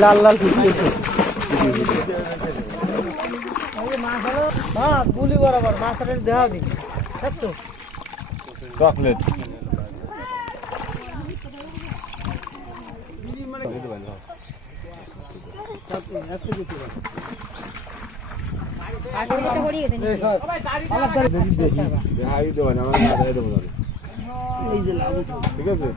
লাল লাল ফুটতেছে হ্যাঁ গুলি বরাবর মাছের দেওয়া দিবি দেখছো চকলেট ঠিক আছে